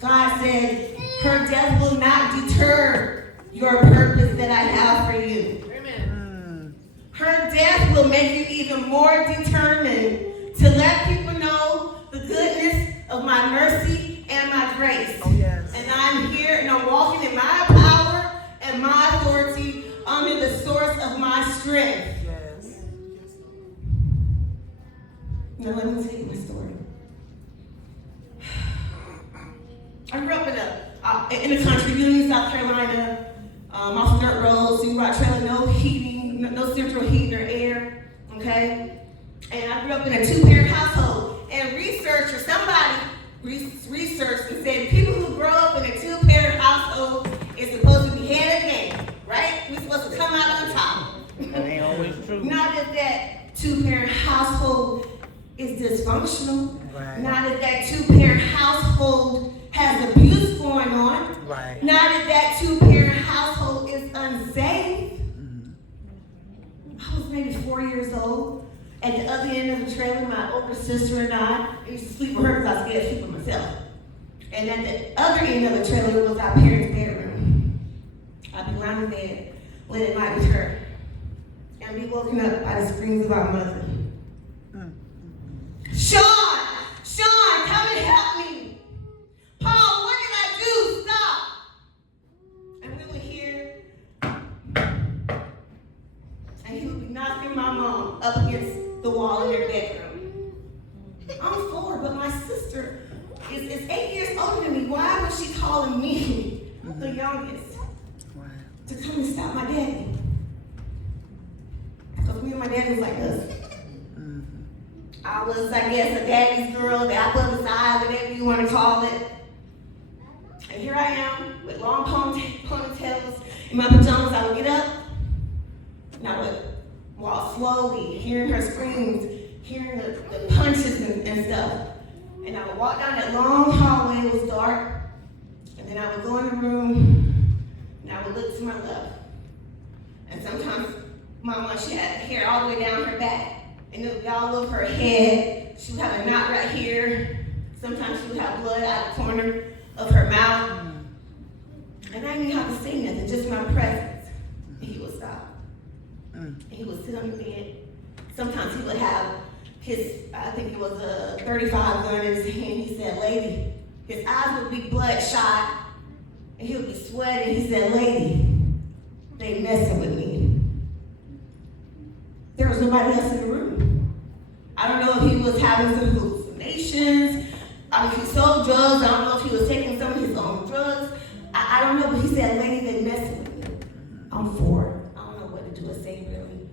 God said, her death will not deter your purpose that I have for you. Amen. Her death will make you even more determined to let people know the goodness of my mercy and my grace. Oh, yes. And I'm here and I'm walking in my power and my authority under the source of my strength. Yes. Now let me tell you my story. I grew up in the country, Union, South Carolina, off dirt roads, single wide trailer, no heating, no central heating or air, okay? And I grew up in a two-parent household. And somebody researched and said people who grow up in a two-parent household is supposed to be head of the game, right? We're supposed to come out on top. That ain't always true. Not if that two-parent household is dysfunctional. Right. Not if that two-parent household has abuse going on. Right. Not if that two-parent household is unsafe. Mm-hmm. I was maybe 4 years old. At the other end of the trailer, my older sister and I used to sleep with her because I was scared to sleep with myself. And at the other end of the trailer was our parents' bedroom. I'd be lying in bed late at night with her and be woken up by the screams of our mother. Sean, come and help me. Paul, what did I do? Stop. And we would hear, and he would be knocking my mom up against the wall in their bedroom. I'm 4, but my sister is 8 years older than me. Why was she calling me, the youngest, to come and stop my daddy? Because me and my daddy was like this. I was, I guess, a daddy's girl, the apple of his eye, whatever you want to call it. And here I am with long ponytails in my pajamas. I would get up and I would walk slowly, hearing her screams, hearing the punches and stuff. And I would walk down that long hallway. It was dark. And then I would go in the room and I would look to my left. And sometimes my mom, she had hair all the way down her back. And it would be all over her head. She would have a knot right here. Sometimes she would have blood out the corner of her mouth. And I didn't have to say nothing, just my presence. And he would stop. And he would sit on the bed. Sometimes he would have I think it was a 35 gun in his hand. He said, "Lady," his eyes would be bloodshot. And he would be sweating. He said, "Lady, they messing with me." There was nobody else in the room. I don't know if he was having some hallucinations. I mean, he sold drugs. I don't know if he was taking some of his own drugs. I don't know, but he said, "Lady, they messing with me." I'm 4. I don't know what to do or say, really.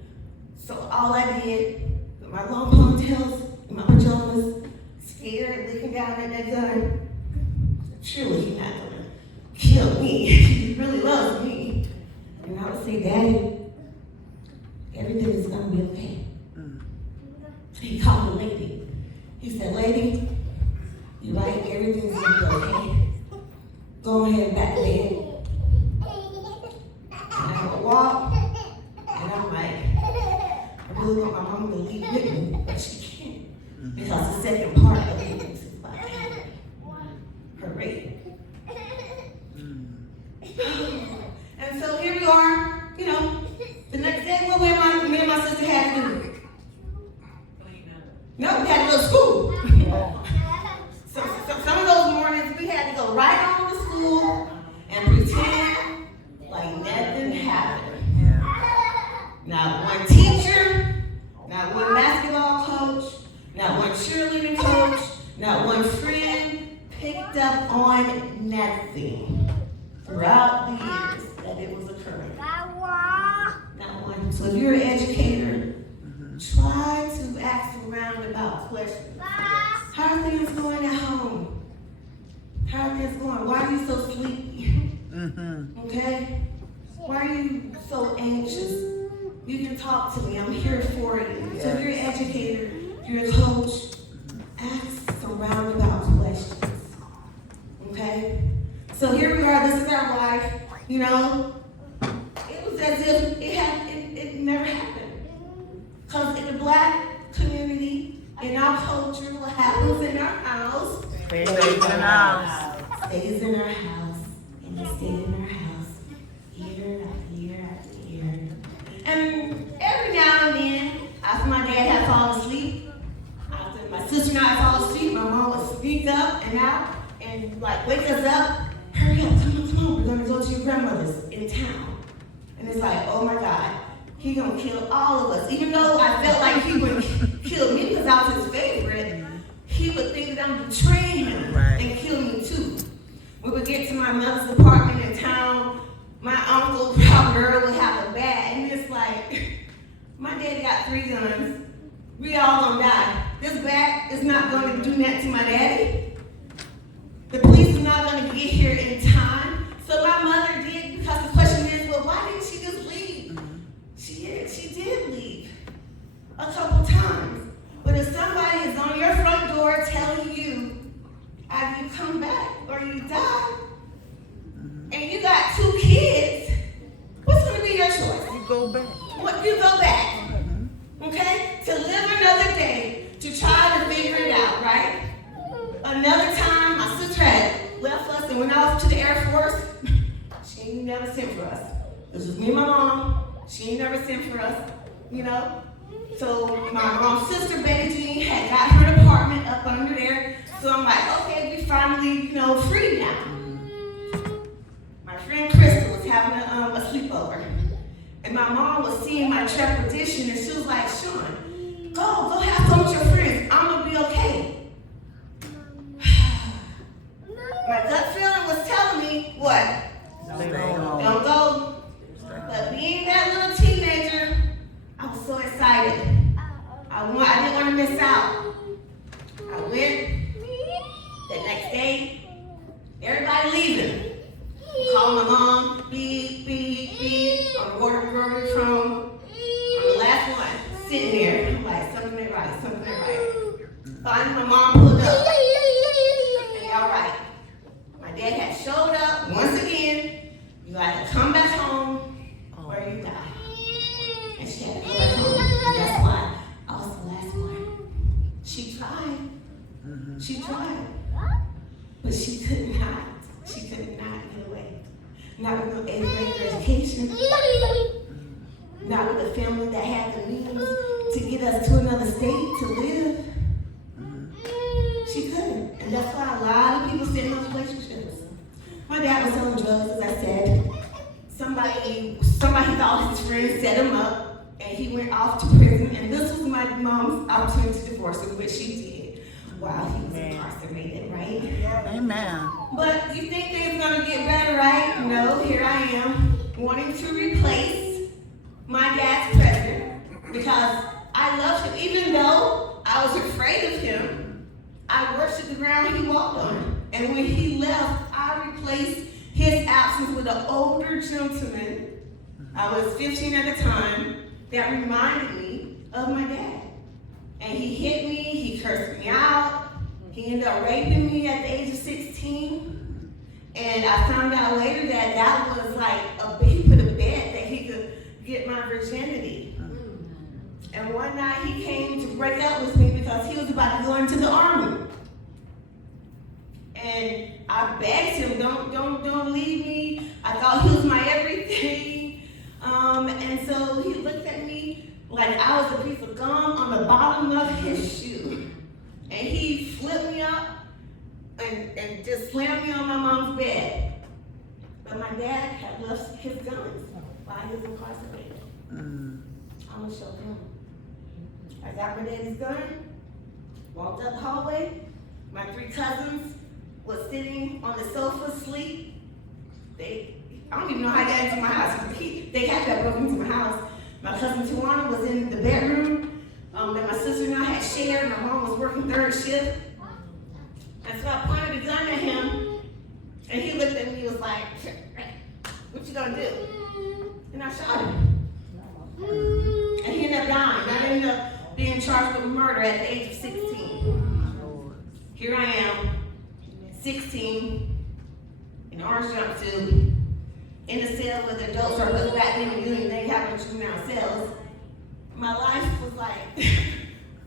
So all I did, with my long ponytails, in my pajamas, scared, looking down at that gun, surely he's not going to kill me. He really loves me. And I would say, "Daddy, everything is going to be okay." He called the lady. He said, "Lady, you're right, everything's going to be okay. Go ahead back to bed." And I would walk, and I'm like, I really want my mom to leave with me, but she can't. Because the second part of it is about her rape. And so here we are, the next day, what me and my sister had to do? No, we had to go to school. So some of those mornings, we had to go right on to school and pretend like nothing happened. Not one teacher, not one basketball coach, not one cheerleading coach, not one friend picked up on nothing throughout the years that it was occurring. Not one. So if you're an educator, try to ask roundabout questions. How are things going at home? How are things going? Why are you so sleepy? Okay? Why are you so anxious? You can talk to me. I'm here for you. So if you're an educator, if you're a coach, ask some roundabout questions. Okay? So here we are. This is our life. It was as if it never happened. Because in the Black community, in our culture, what happens in our house, stays in the house. stays in our house, and he stayed in our house year after year after year. And every now and then, after my dad had fallen asleep, after my sister and I had fallen asleep, my mom would sneak up and out and like wake us up. Hurry up, come on, we're gonna go to your grandmother's in town. And it's like, oh my God, he gonna kill all of us. Even though I felt like he would kill me because I was his favorite, he would think that I'm betraying him and kill me too. We would get to my mother's apartment in town. My uncle, proud girl, would have a bat, and it's like, my daddy got 3 guns. We all gonna die. This bat is not gonna do that to my daddy. The police is not gonna get here in time. So my mother did, because the question is, well, why didn't she just leave? She did leave a couple times. But if somebody is on your front door telling you, either you come back or you die, and you got 2 kids, what's gonna be your choice? You go back. What, you go back, okay? To live another day, to try to figure it out, right? Another time, my sister had left us and went off to the Air Force. She ain't never sent for us. It was just me and my mom. She ain't never sent for us, you know? So my mom's sister, Betty Jean, had got her apartment up under there. So I'm like, okay, we finally, free now. My friend Crystal was having a sleepover. And my mom was seeing my trepidation, and she was like, Sean, go have fun with your friends. I'm gonna be okay. My gut feeling was telling me, what? Don't go. But being that little teenager, I was so excited. I didn't want to miss out. I went. The next day, everybody leaving. Call my mom, beep, beep, beep, on the water phone. I'm the last one, sitting there. I'm like, something ain't right, something ain't right. Finally, my mom pulled up. And all right. My dad had showed up once again. You got to come back home or you die. And she had to go back home. And that's why I was the last one. She tried. She tried. But she could not. She could not get away. Not with no 8th grade education. Not with a family that had the means to get us to another state to live. She couldn't. And that's why a lot of people sit in those relationships. My dad was selling drugs, as I said. Somebody thought his friend set him up, and he went off to prison. And this was my mom's opportunity to divorce him, which she did while he was incarcerated, right? Amen. But you think things are gonna get better, right? No, here I am, wanting to replace my dad's president because I loved him. Even though I was afraid of him, I worshiped the ground he walked on. And when he left, I replaced his absence with an older gentleman. I was 15 at the time, that reminded me of my dad. And he hit me, he cursed me out, he ended up raping me at the age of 16. And I found out later that was like he put a bet that he could get my virginity. And one night he came to break up with me because he was about to go into the army. And I begged him, don't leave me. I thought he was my everything. And so he looked at me like I was a piece of gum on the bottom of his shoe. And he flipped me up and just slammed me on my mom's bed. But my dad had left his guns while he was incarcerated. I'm gonna show him. I got my daddy's gun, walked up the hallway. My 3 cousins was sitting on the sofa asleep. I don't even know how I got into my house. They had to have broken into my house. My cousin Tawana was in the bedroom that my sister and I had shared. My mom was working 3rd shift. And so I pointed a gun at him, and he looked at me and was like, what you gonna do? And I shot him. And he ended up dying. I ended up being charged with murder at the age of 16. Here I am, 16, in orange jumpsuit, in a cell with adults, or because back then you didn't have no juvenile cells. My life was like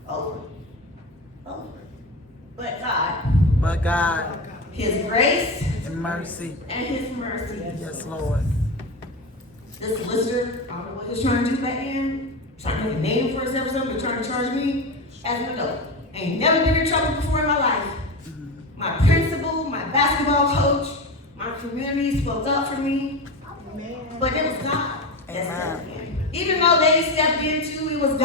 over. But God, But God, His grace, mercy. And his mercy. Yes, Lord. This solicitor, I don't know what he was trying to do back then. Trying to make a name for himself or something, trying to charge me as an adult. Ain't never been in trouble before in my life. My principal, my basketball coach, my community spoke up for me. But it was God that stepped in. Even though they stepped into, it was God.